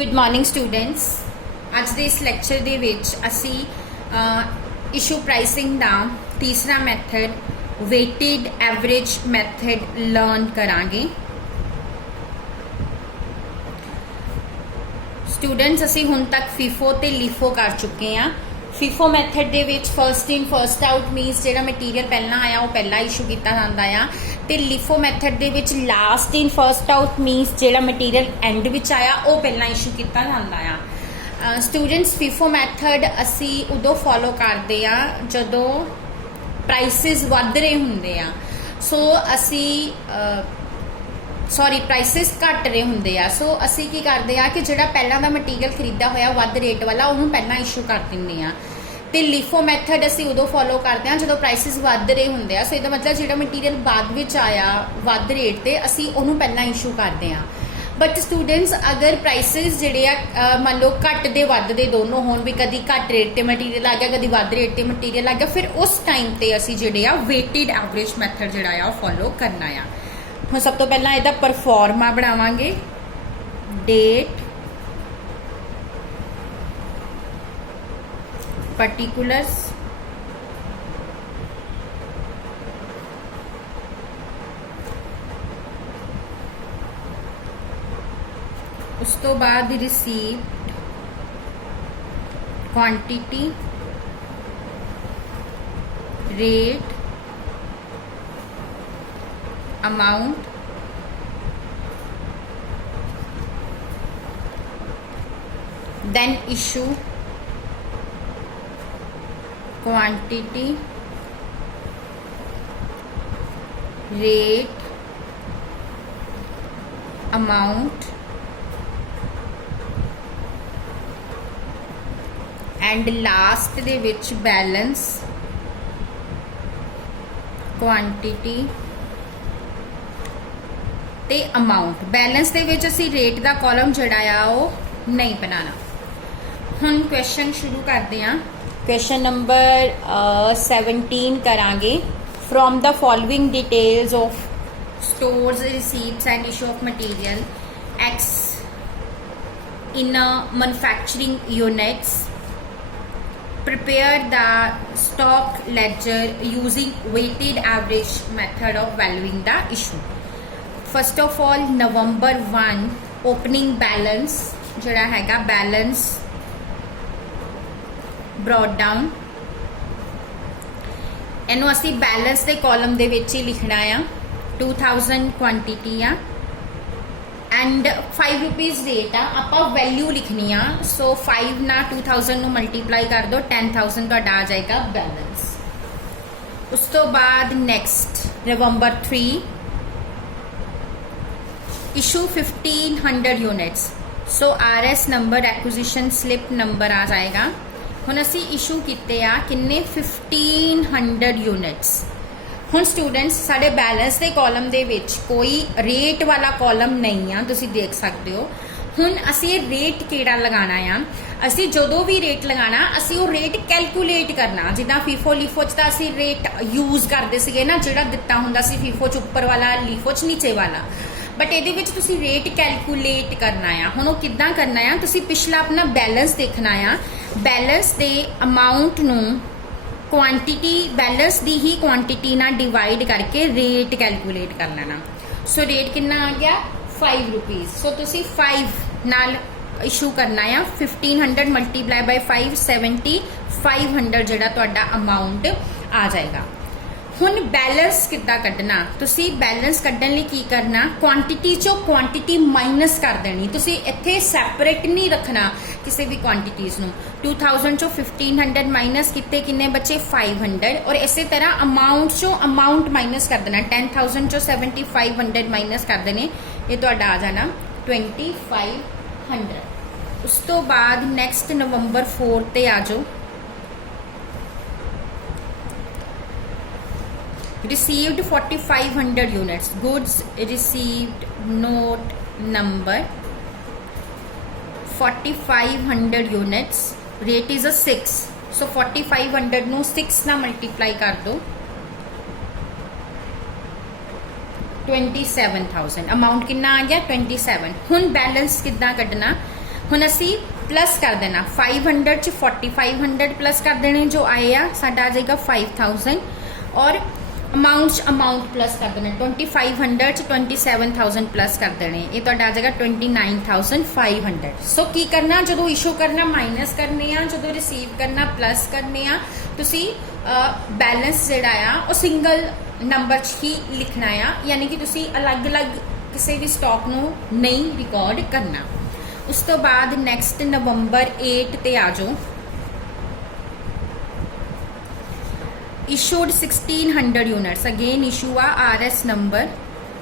Good morning students. अज के इस lecture दे विच असी इशू प्राइसिंग का तीसरा method weighted average method learn करांगे। स्टूडेंट्स असी हुण तक फीफो ते लीफो कर चुके हैं। फीफो मैथड दे विच first in first out means जो मटीरियल पहला आया वो पहला इशू किया जाता है, तो लीफो मैथड दे विच last in first out means जो मटीरियल एंड विच आया वो पहला इशू किया जाता है। स्टूडेंट्स फीफो मैथड असी उदों फॉलो करते हैं जदों प्राइसिस वध रहे होंदे आ। सो असी सॉरी प्राइसिस घट रहे होंदे आ। सो असी की करते हैं कि जोड़ा पहला का मटीरियल खरीदा होया वध रेट वाला उन्होंने पहला इशू कर देंगे आ। तो लीफो मैथड असी उदों फॉलो करते हैं जो प्राइसिस वध रहे होंदे आ। सो इसका मतलब जो मटीरियल बाद में आया वध रेट ते असी उन्होंने पहला इशू करते हैं। बट स्टूडेंट्स अगर प्राइसिस जोड़े मान लो घट दे वध दे दोनों होन भी कभी घट रेट ते मटीरियल आ गया कभी वध रेट ते मटीरियल आ गया, फिर उस टाइम ते असी जोड़े वेटेड एवरेज मैथड जोड़ा फॉलो करना है। हम सब तो पहला इसका परफॉर्मा बनावांगे। डेट पर्टिकुलर्स उस तो बाद received quantity rate amount then issue quantity rate amount and last दे विच बैलेंस क्वांटिटी ते अमाउंट। बैलेंस दे विच असी रेट का कॉलम जड़ा वो नहीं बनाना। हुण क्वेश्चन शुरू करते हैं। क्वेश्चन नंबर 17 करांगे। From the following details of stores receipts and issue of material x in manufacturing units prepare the stock ledger using weighted average method of valuing the issue. First of all November 1 opening balance जोड़ा हैगा balance brought down इनू असी balance के column दे विच ही लिखना आ। 2000 quantity आ एंड 5 रुपीज़ रेट आ। आपां वैल्यू लिखनी आ। सो 5 ना 2000 मल्टीप्लाई कर दो 10,000 का आ जाएगा बैलेंस। उस तो बाद next November 3 issue 1500 units. So RS number acquisition slip number आ जाएगा। हुण असी इशू किते आ किन्ने 1500 यूनिट्स। हुण स्टूडेंट्स साडे बैलेंस के कॉलम दे विच कोई रेट वाला कॉलम नहीं आ, तुसी देख सकते हो। हुण असी रेट किहड़ा लगाना आ, असी जदों भी रेट लगाना असी वो रेट कैलकुलेट करना। जिद्दां फीफो लीफो च तां असी रेट यूज करदे सीगे ना, जिहड़ा दित्ता हुंदा सी फीफो च उपर वाला लीफो च नीचे वाला, बट इहदे विच तुसी रेट कैलकुलेट करना आ। हुण वो किद्दां करना आ, तुसी पिछला अपना बैलेंस देखना आ। बैलेंस दे अमाउंट नूं quantity balance the he quantity ना डिवाइड करके रेट कैलकुलेट कर लेना। सो रेट कितना आ गया 5 रुपीज़। सो तुसी 5 नाल इशू करना है। 1500 मल्टीप्लाई बाय 5 70 500 जोड़ा तुहाडा अमाउंट आ जाएगा। हुण बैलेंस किद्दां कड्ढना, तुसी बैलेंस कड्ढण लई की करना, क्वांटिटी चों क्वांटिटी माइनस कर देनी। तुसी इत्थे सैपरेट नहीं रखना किसी भी क्वांटिटीज़ नूं। 2000 चों 1500 माइनस किते किन्ने बचे 500 और इसी तरह अमाउंट चों अमाउंट माइनस कर देना। 10,000 चों 70 500 माइनस कर देने, ये तुहाडा आ जाना 2500। उस तो बाद नैक्सट नवंबर 4 ते आ जाओ। Received 4500 units. Goods received note number 4500 units. Rate is a 6. So 4500 ਨੂੰ 6 ਨਾਲ ਮਲਟੀਪਲਾਈ ਕਰ ਦੋ 27,000 ਅਮਾਉਂਟ ਕਿੰਨਾ ਆ ਗਿਆ 27। ਹੁਣ ਬੈਲੈਂਸ ਕਿੱਦਾਂ ਕੱਢਣਾ हुण असी प्लस कर देना 500 च 4500 प्लस कर देने जो आए आ साडा आ जाएगा 5000 और अमाउंट प्लस कर देना 2500 च 27000 प्लस कर देने ये तो आ जाएगा 29500 सो की करना जो इशू करना माइनस करने आ जो रिसीव करना प्लस करने आ तुसी बैलेंस जिहड़ा आ वो सिंगल नंबर ही लिखना आ यानी कि तुसी अलग अलग किसी भी स्टॉक नू नहीं रिकॉर्ड करना। उस तो बाद नैक्सट नवंबर 8 ते आ जाओ इशूड 1600 यूनिट्स अगेन इशू आ RS नंबर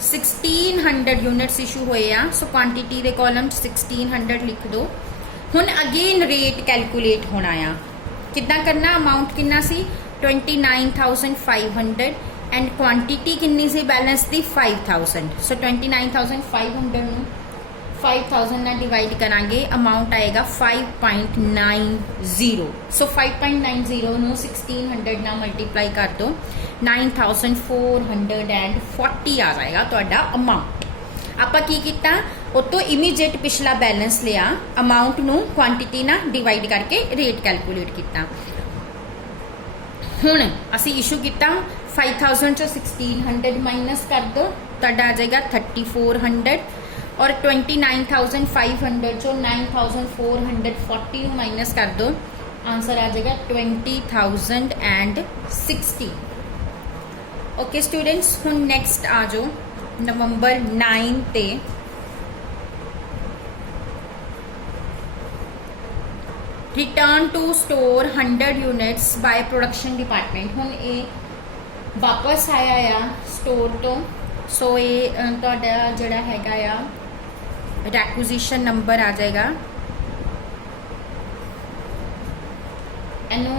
1600 यूनिट्स इशू होए आ सो क्वांटिटी दे कॉलम 1600 लिख दो। हुण अगेन रेट कैलकुलेट होना आ कितना करना अमाउंट कितना सी 29500 एंड क्वांटिटी कितनी सी बैलेंस दी 5000 सो 29500 नू 5000 ना डिवाइड करांगे अमाउंट आएगा 5.90 सो 5.90 नू 1600 ना मल्टीप्लाई कर दो 9440 आ जाएगा तुहाडा अमाउंट। आपां की कीता उतो इमीडिएट पिछला बैलेंस लिया अमाउंट नू क्वांटिटी ना डिवाइड करके रेट कैलकुलेट किया। हुण असी इशू किया 5000 चो 1600 माइनस कर दो तुहाडा आ जाएगा 3400 और 29500 चो 9440 माइनस कर दो आंसर आ जाएगा 20060। ओके स्टूडेंट्स हुण नैक्सट आ जाओ नवंबर 9 ते return to store 100 units by production department. हुण ये वापस आया आ स्टोर तो सो ये तुहाडा जिहड़ा हैगा आ रैक्विजिशन नंबर आ जाएगा इनू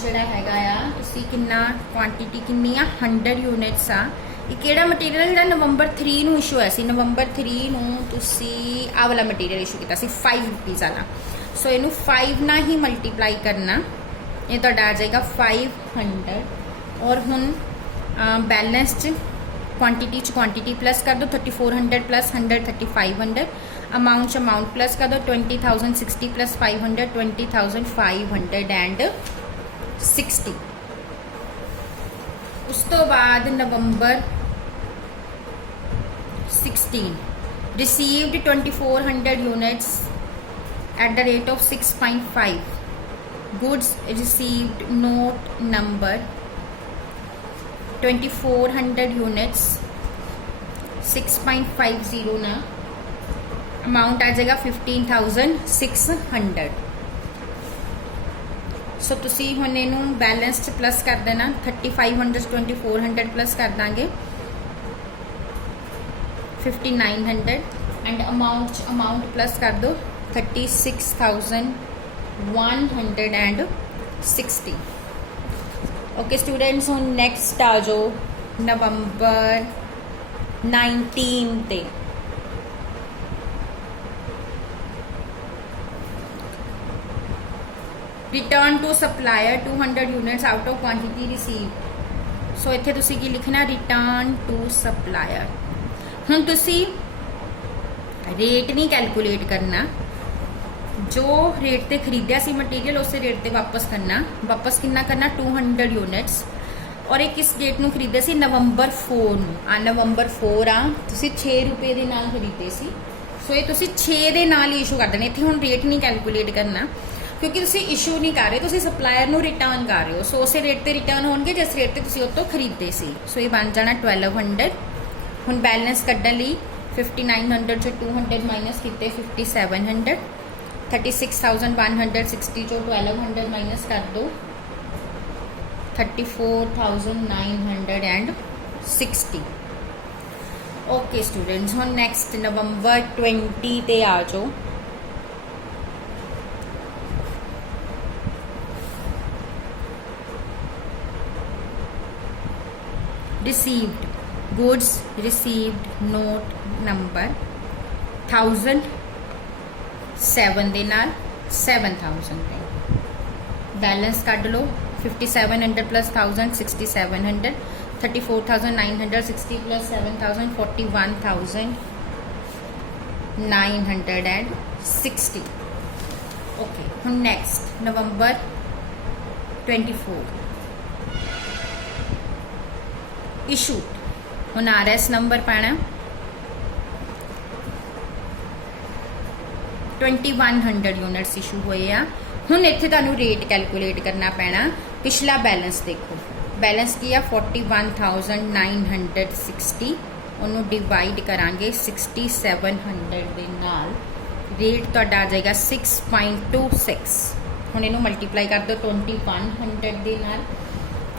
जिहड़ा हैगा आ तुसी कितना क्वांटिटी कितनी आ 100 यूनिट्स आ ये किहड़ा मटीरियल जिहड़ा नवंबर 3 नू इशू होया सी नवंबर 3 नू तुसी आ वाला मटीरियल इशू कीता सी 5 रुपीज़ वाला सो इनू 5 ना ही मल्टीप्लाई करना ये तुहाडा आ जाएगा 500 और हुण बैलेंस च क्वांटिटी प्लस कर दो 3400 प्लस 100 3500 अमाउंट प्लस कर दो 20060 प्लस 500 20560। उस तो बाद नवंबर 16 received 2400 units at the rate of 6.5 goods received note number 2400 units 6.50 ना अमाउंट आ जाएगा 15600 सो तुसी हुण इनू बैलेंस च प्लस कर देना 3500 2400 प्लस कर देंगे 5900 एंड अमाउंट प्लस कर दो 36160। ओके स्टूडेंट्स हुण नैक्सट आ जाओ नवंबर 19 ते return to supplier 200 units out of quantity receive so इत्थे तुसी की लिखना रिटर्न टू सप्लायर। हुण तुसी रेट नहीं कैलकुलेट करना जो रेट ते खरीदिया सी मटीरियल उस रेट ते वापस करना वापस कितना करना 200 यूनिट्स और ये किस डेट नू खरीदे सी नवंबर 4 नू नवंबर 4 तुसी 6 रुपए दे नाल खरीदे सी सो ये तुसी 6 दे नाल ही इशू कर देने इत्थे हुण रेट नहीं कैलकुलेट करना क्योंकि तुसी इशू नहीं कर रहे तुसी सप्लायर नू रिटर्न कर रहे हो सो उस रेट ते रिटर्न होणगे जिस रेट ते तुसी उतो खरीदे सी सो ये बन जाना 1200। हुण बैलेंस कड्ढण लई 5900 चो 200 माइनस किते 5700 36160 चो 1200 माइनस कर दो 34960। ओके स्टूडेंट्स हुण नैक्सट नवंबर 20 ते आ जाओ received goods received note number 1007 ਦੇ ਨਾਲ 7000 ਤੇ बैलेंस कट लो 5700 प्लस 1000 6700 34960 प्लस 7000 41960 60 ओके। हुण नैक्सट नवंबर 24 इशू। हुण RS नंबर पैना 2100 यूनिट्स इशू हुए आ। हुण इत्थे तुहानूं रेट कैलकुलेट करना पैना। पिछला बैलेंस देखो, बैलेंस की आ 41,960, उन्होंने डिवाइड करांगे 6700 दे नाल, रेट तुहाडा आ जाएगा 6.26। हुण इहनूं मल्टीप्लाई कर दो 2100 दे नाल,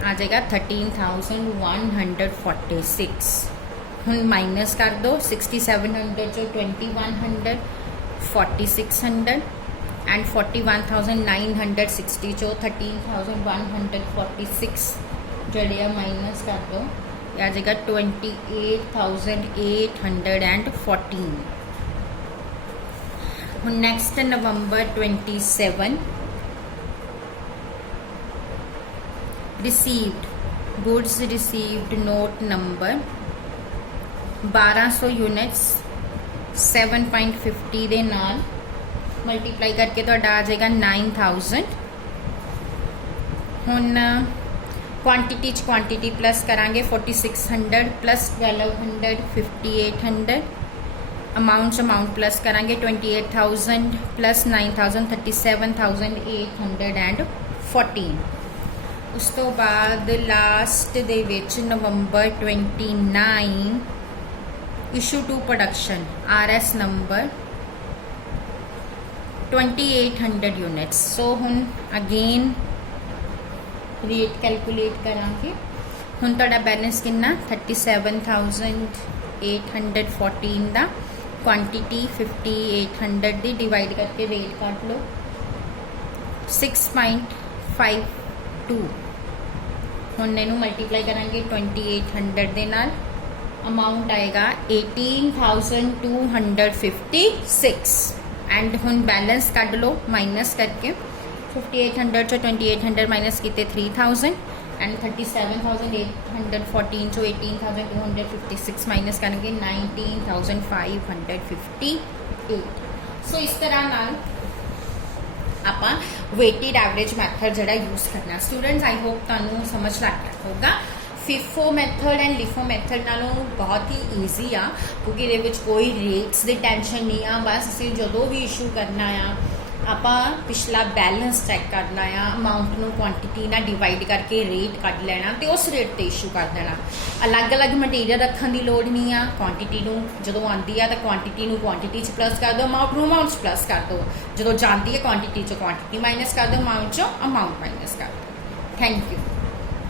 आ जाएगा 13,146। हुण माइनस कर दो 6700 चो 2100, 4600 एंड 41,960 चो 13,146 जड़े माइनस कर दो, आ जाएगा 28,814। हुण नैक्सट नवंबर 27 received goods received note number 1200 units 7.50 दे नाल मल्टीप्लाई करके तो आ जाएगा 9000। हुण क्वांटिटी क्वांटिटी प्लस करांगे 4600 प्लस 1200 5800, अमाउंट प्लस करांगे 28,000 प्लस 9,000 37,814। उस तो बाद लास्ट दे विच November 29 issue to production RS number 2800 units. So हुण अगेन रेट कैलकुलेट करांगे। हुण तुहाडा बैलेंस कितना 37,814 दा, क्वांटिटी 5800 दी, डिवाइड करके रेट काट लो 6.52। हुण इहनूं मल्टीप्लाई करांगे 2800 दे नाल, अमाउंट आएगा 18,256 एंड हुण बैलेंस कट लो माइनस करके 5800 चो 2800 माइनस किते 3000 एंड 37,814 चो 18,256 माइनस करेंगे 19,558। सो इस तरह नाल आपां वेटेड एवरेज मैथड जिहड़ा यूज करना। स्टूडेंट्स आई होप तुहानूं समझ लग गया होगा। FIFO method and LIFO method नालों बहुत ही ईजी आ, क्योंकि ये कोई रेट्स की टेंशन नहीं आ। बस असीं जदों भी इशू करना आ आपां पिछला बैलेंस चैक करना आ, अमाउंट नूं क्वांटिटी नाल डिवाइड करके रेट कढ लेना तो उस रेट ते इशू कर देना। अलग अलग मटीरियल रखने की लोड़ नहीं आ। क्वांटिटी नूं जदों आंदी आ तो क्वांटिटी नूं क्वांटिटी च प्लस कर दो, अमाउंट नूं अमाउंट च प्लस कर दो, जदों जांदी है क्वांटिटी चो क्वांटिटी माइनस कर दो, अमाउंट चो अमाउंट माइनस कर दो। Thank you.